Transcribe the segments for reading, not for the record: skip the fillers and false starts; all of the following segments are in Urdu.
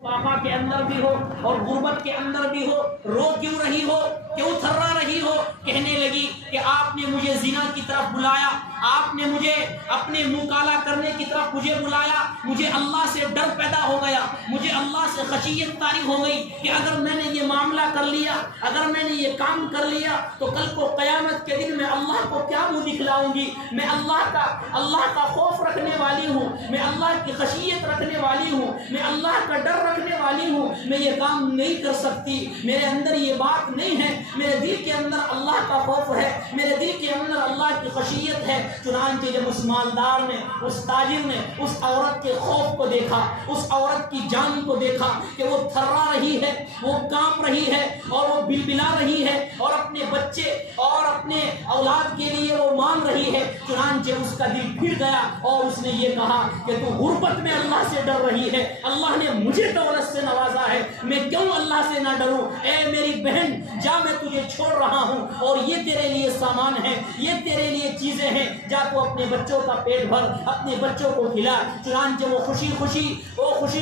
پاپا کے اندر بھی ہو اور غربت کے اندر بھی ہو، رو کیوں رہی ہو، کیوں تھرا رہی ہو؟ کہنے لگی کہ آپ نے مجھے زنا کی طرف بلایا، آپ نے مجھے اپنے منہ کالا کرنے کی طرف مجھے بلایا، مجھے اللہ سے ڈر پیدا ہو گیا، مجھے اللہ سے خشیت طاری ہو گئی کہ اگر میں نے یہ معاملہ کر لیا، اگر میں نے یہ کام کر لیا تو کل کو قیامت کے دن میں اللہ کو کیا منہ دکھلاؤں گی؟ میں اللہ کا خوف رکھنے والی ہوں، میں اللہ کی خشیت رکھنے والی ہوں، میں اللہ کا ڈر رکھنے والی ہوں، میں یہ کام نہیں کر سکتی، میرے اندر یہ بات نہیں ہے، میرے دل کے اندر اللہ کا خوف ہے، میرے دل کے اندر اللہ کی خشیت ہے۔ چنانچہ جب اس مالدار نے، اس تاجر نے اس عورت کے خوف کو دیکھا، اس عورت کی جان کو دیکھا کہ وہ تھرا رہی ہے، وہ کانپ رہی ہے اور وہ بلبلا رہی ہے اور اپنے بچے اور اپنے اولاد کے لیے وہ مانگ رہی ہے، چنانچہ اس کا دل پھر گیا اور اس نے یہ کہا کہ تو غربت میں اللہ سے ڈر رہی ہے، اللہ نے مجھے دولت سے نوازا ہے، میں کیوں اللہ سے نہ ڈروں؟ اے میری بہن جا، میں تجھے چھوڑ رہا ہوں اور یہ تیرے لیے سامان ہے، یہ تیرے لیے چیزیں ہیں، جا تو اپنے بچوں کا پیٹ بھر، اپنے بچوں کو کھلا۔ چنانچہ وہ خوشی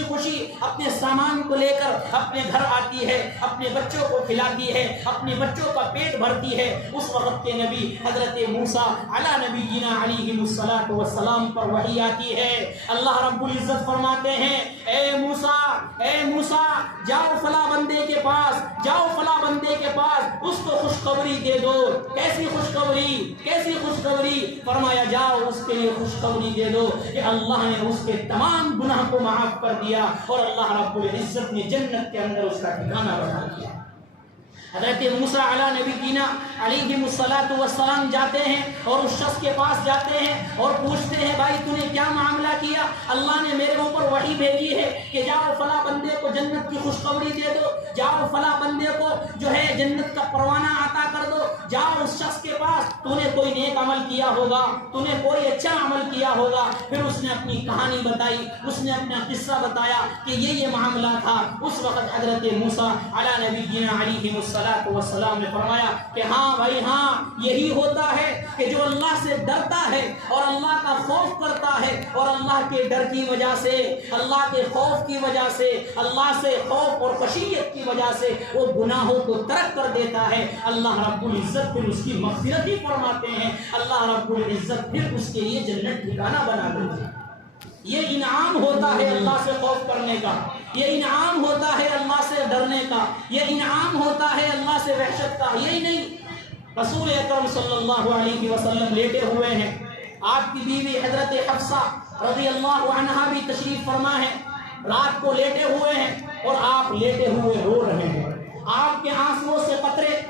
خوشی اپنے سامان کو لے کر اپنے گھر آتی ہے، اپنے بچوں کو کھلاتی ہے، اپنے بچوں کا پیٹ بھرتی ہے۔ اس وقت کے نبی حضرت موسیٰ علی نبینا علیہ الصلاۃ والسلام پر وحی آتی ہے، اللہ رب العزت فرماتے ہیں اے موسیٰ جاؤ فلاں بندے کے پاس، جاؤ فلاں بندے کے پاس، اس کو خوشخبری دے دو۔ کیسی خوشخبری؟ فرمایا جاؤ اس کے لیے خوشخبری دے دو کہ اللہ نے اس کے تمام گناہ کو معاف کر دیا اور اللہ رب العزت نے جنت کے اندر اس کا ٹھکانہ بنا دیا۔ حضرت موسیٰ علی نبینا علیہ الصلاۃ والسلام جاتے ہیں اور اس شخص کے پاس جاتے ہیں اور پوچھتے ہیں بھائی تو نے کیا معاملہ کیا؟ اللہ نے میرے اوپر وحی بھیجی ہے کہ جاؤ فلاں بندے کو جنت کی خوشخبری دے دو، جاؤ فلاں بندے کو جو ہے جنت کا پروانہ عطا کر دو، جاؤ اس شخص کے پاس، تو نے کوئی نیک عمل کیا ہوگا، تو نے کوئی اچھا عمل کیا ہوگا۔ پھر اس نے اپنی کہانی بتائی، اس نے اپنا قصہ بتایا کہ یہ معاملہ تھا۔ اس وقت حضرت موسیٰ علی نبینا علیہ والسلام نے فرمایا کہ ہاں بھائی ہاں، یہی ہوتا ہے کہ جو اللہ سے ڈرتا ہے اور اللہ کا خوف کرتا ہے اور اللہ کے ڈر کی وجہ سے، اللہ کے خوف کی وجہ سے، اللہ سے خوف اور خشیت کی وجہ سے وہ گناہوں کو ترک کر دیتا ہے، اللہ رب العزت پھر اس کی مغفرت ہی فرماتے ہیں، اللہ رب العزت پھر اس کے لیے جنت ٹھکانہ بنا دیتے ہیں۔ یہ انعام ہوتا ہے اللہ سے خوف کرنے کا، یہ انعام ہوتا ہے اللہ سے ڈرنے کا، یہ انعام ہوتا ہے اللہ سے وحشت کا۔ یہی نہیں، رسول اکرم صلی اللہ علیہ وسلم لیٹے ہوئے ہیں، آپ کی بیوی حضرت حفصہ رضی اللہ عنہا بھی تشریف فرما ہے، رات کو لیٹے ہوئے ہیں اور آپ لیٹے ہوئے رو رہے ہیں، آپ کے آنسوؤں سے قطرے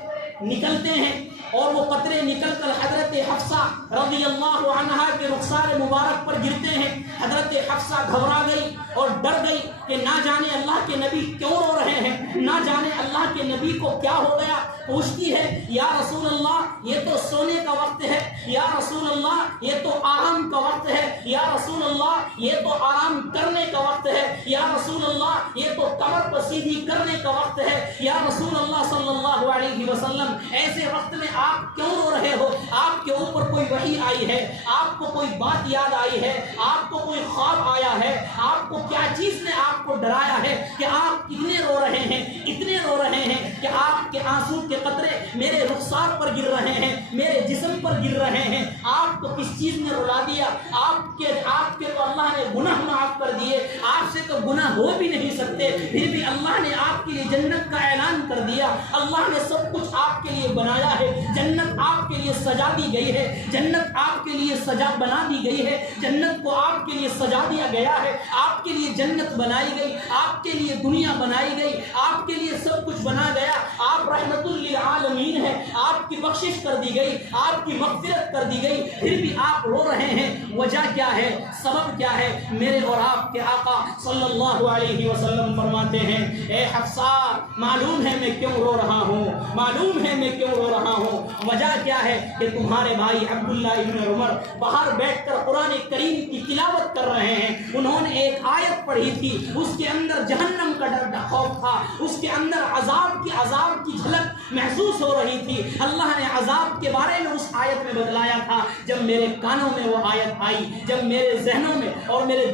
نکلتے ہیں اور وہ قطرے نکل کر حضرت حفصہ رضی اللہ عنہا کے رخسار مبارک پر گرتے ہیں۔ حضرت حفصہ گھبرا گئی اور ڈر گئی کہ نہ جانے اللہ کے نبی کیوں رو رہے ہیں، نہ جانے اللہ کے نبی کو کیا ہو گیا۔ پوچھتی ہے یا رسول اللہ یہ تو سونے کا وقت ہے، یا رسول اللہ یہ تو آرام کا وقت ہے، یا رسول اللہ یہ تو آرام کرنے کا وقت ہے، یا رسول اللہ یہ تو کمر پر سیدھی کرنے کا وقت ہے، یا رسول اللہ صلی اللہ علیہ وسلم ایسے وقت میں آپ کیوں رو رہے ہو؟ آپ کے اوپر کوئی وحی آئی ہے، آپ کو کوئی بات یاد آئی ہے، آپ کو کوئی خواب آیا ہے، آپ کو کیا چیز نے آپ کو ڈرایا ہے کہ آپ اتنے رو رہے ہیں، اتنے رو رہے ہیں کہ آپ کے آنسو کے قطرے میرے رخسار پر گر رہے ہیں، میرے جسم پر گر رہے ہیں؟ آپ کو کس چیز نے رلا دیا؟ آپ کے تو اللہ نے گناہ معاف کر دیے، آپ سے تو گناہ ہو بھی نہیں سکتے، پھر بھی اللہ نے آپ کے لیے جنت کا اعلان کر دیا، اللہ نے سب کچھ آپ کے لیے بنایا ہے، جنت آپ کے لیے سجا دی گئی ہے، جنت آپ کے لیے سجا بنا دی گئی ہے، جنت کو آپ کے لیے سجا دیا گیا ہے، آپ کے لیے جنت بنائی گئی، آپ کے لیے دنیا بنائی گئی، آپ کے لیے سب کچھ بنا گیا، آپ رحمت للعالمین ہیں، آپ کی بخشش کر دی گئی، آپ کی مغفرت کر دی گئی، پھر بھی آپ رو رہے ہیں۔ وجہ کیا ہے؟ سبب کیا ہے؟ میرے اور آپ کے آقا صلی اللہ علیہ وسلم فرماتے ہیں اے حفصہ معلوم ہے میں کیوں رو رہا ہوں، معلوم ہے میں کیوں رو رہا ہوں۔ وجہ کیا ہے کہ تمہارے بھائی عبداللہ ابن عمر باہر بیٹھ کر قرآن کریم کی تلاوت کر رہے ہیں، انہوں نے ایک آیت پڑھی تھی، اس کے اندر جہنم کا ڈر خوف تھا، اس کے اندر عذاب کی جھلک محسوس ہو رہی تھی۔ اللہ نے عذاب کے بارے میں اس آیت میں بتلایا تھا۔ جب میرے کانوں میں وہ آیت آئی، جب میرے ذہنوں میں اور میرے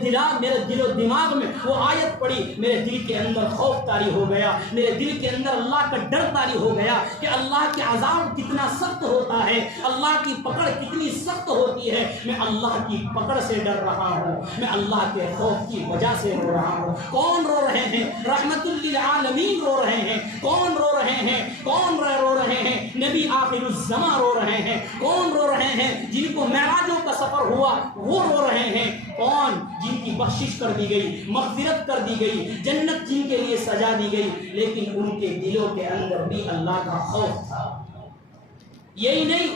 دل و دماغ میں وہ آیت پڑی، میرے دل کے اندر خوف طاری ہو گیا، میرے دل کے اندر اللہ کا ڈر طاری ہو گیا کہ اللہ کے عذاب کتنا سخت ہوتا ہے، اللہ کی پکڑ کتنی سخت ہوتی ہے۔ میں اللہ کی پکڑ سے ڈر رہا ہوں، میں اللہ کے خوف کی وجہ سے رو رہا ہوں۔ کون رو رہے ہیں؟ رحمت للعالمین رو رہے ہیں۔ کون رو رہے ہیں؟ کون رو رہے ہیں؟ نبی آخر الزمان رو رہے ہیں۔ کون رو رہے ہیں؟ جن کو معراجوں کا سفر ہوا وہ رو رہے ہیں۔ کون؟ جن کی بخشش کر دی گئی، مغفرت کر دی گئی، جنت جن کے لیے سجا دی گئی، لیکن ان کے دلوں کے اندر بھی اللہ کا خوف تھا۔ یہی نہیں،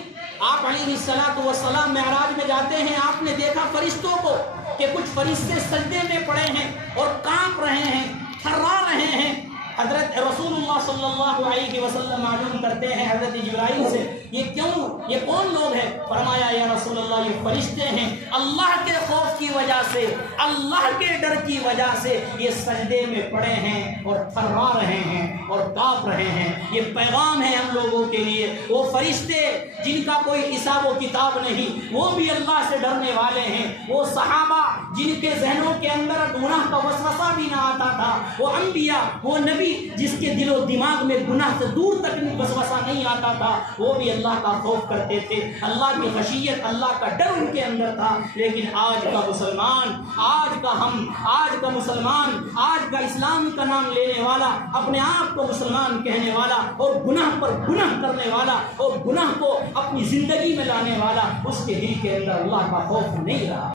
آپ علیہ الصلوۃ والسلام معراج میں جاتے ہیں، آپ نے دیکھا فرشتوں کو کہ کچھ فرشتے سجدے میں پڑے ہیں اور کانپ رہے ہیں، تھرا رہے ہیں۔ حضرت رسول اللہ صلی اللہ علیہ وسلم معلوم کرتے ہیں حضرت جبرائیل سے، یہ کیوں، یہ کون لوگ ہیں؟ فرمایا یا رسول اللہ یہ فرشتے ہیں، اللہ کے خوف کی وجہ سے، اللہ کے ڈر کی وجہ سے یہ سجدے میں پڑے ہیں اور تھرا رہے ہیں اور کانپ رہے ہیں۔ یہ پیغام ہے ہم لوگوں کے لیے۔ وہ فرشتے جن کا کوئی حساب و کتاب نہیں، وہ بھی اللہ سے ڈرنے والے ہیں۔ وہ صحابہ جن کے ذہنوں کے اندر گناہ کا وسوسہ بھی نہ آتا تھا، وہ انبیاء، وہ نبی جس کے دل و دماغ میں گناہ سے دور تک وسوسہ نہیں آتا تھا، وہ بھی اللہ کا خوف کرتے تھے، اللہ کی خشیت، اللہ کا ڈر ان کے اندر تھا۔ لیکن آج کا مسلمان، آج کا مسلمان، آج کا اسلام کا نام لینے والا، اپنے آپ کو مسلمان کہنے والا اور گناہ پر گناہ کرنے والا اور گناہ کو اپنی زندگی میں لانے والا، اس کے دل کے اندر اللہ کا خوف نہیں رہا۔